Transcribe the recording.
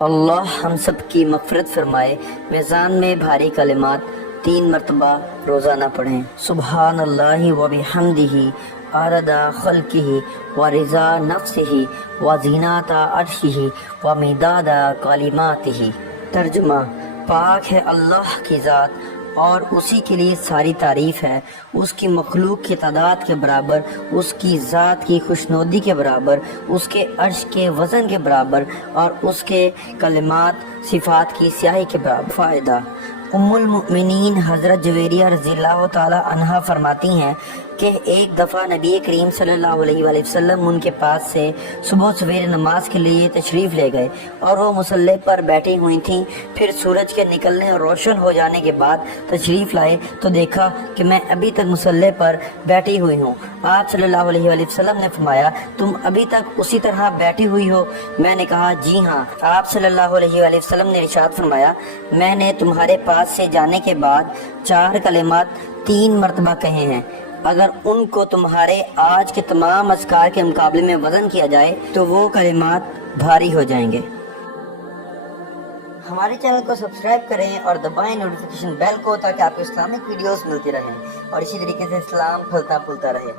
اللہ ہم سب کی مغفرت فرمائے۔ میزان میں بھاری کلمات 3 مرتبہ روزانہ پڑھیں۔ سبحان اللہ و بحمدہ عدد خلقہ و رضا نفسہ و زینت عرشہ و مداد کلماتہ۔ ترجمہ: پاک ہے اللہ کی ذات اور اسی کے لیے ساری تعریف ہے، اس کی مخلوق کی تعداد کے برابر، اس کی ذات کی خوشنودی کے برابر، اس کے عرش کے وزن کے برابر اور اس کے کلمات صفات کی سیاہی کے برابر۔ فائدہ: ام المؤمنین حضرت جویریہ رضی اللہ تعالی عنہا فرماتی ہیں کہ ایک دفعہ نبی کریم صلی اللہ علیہ وآلہ وسلم ان کے پاس سے صبح سویرے نماز کے لیے تشریف لے گئے اور وہ مصلی پر بیٹھی ہوئی تھیں۔ پھر سورج کے نکلنے اور روشن ہو جانے کے بعد تشریف لائے تو دیکھا کہ میں ابھی تک مصلی پر بیٹھی ہوئی ہوں۔ آپ صلی اللہ علیہ وآلہ وسلم نے فرمایا، تم ابھی تک اسی طرح بیٹھی ہوئی ہو؟ میں نے کہا، جی ہاں۔ آپ صلی اللہ علیہ وآلہ وسلم نے ارشاد فرمایا، میں نے تمہارے پاس سے جانے کے بعد 4 کلمات 3 مرتبہ کہے ہیں، اگر ان کو تمہارے آج کے تمام اذکار کے مقابلے میں وزن کیا جائے تو وہ کلمات بھاری ہو جائیں گے۔ ہمارے چینل کو سبسکرائب کریں اور دبائیں نوٹیفیکیشن بیل کو تاکہ آپ کو اسلامک ویڈیوز ملتی رہیں اور اسی طریقے سے اسلام پھلتا پھولتا رہے۔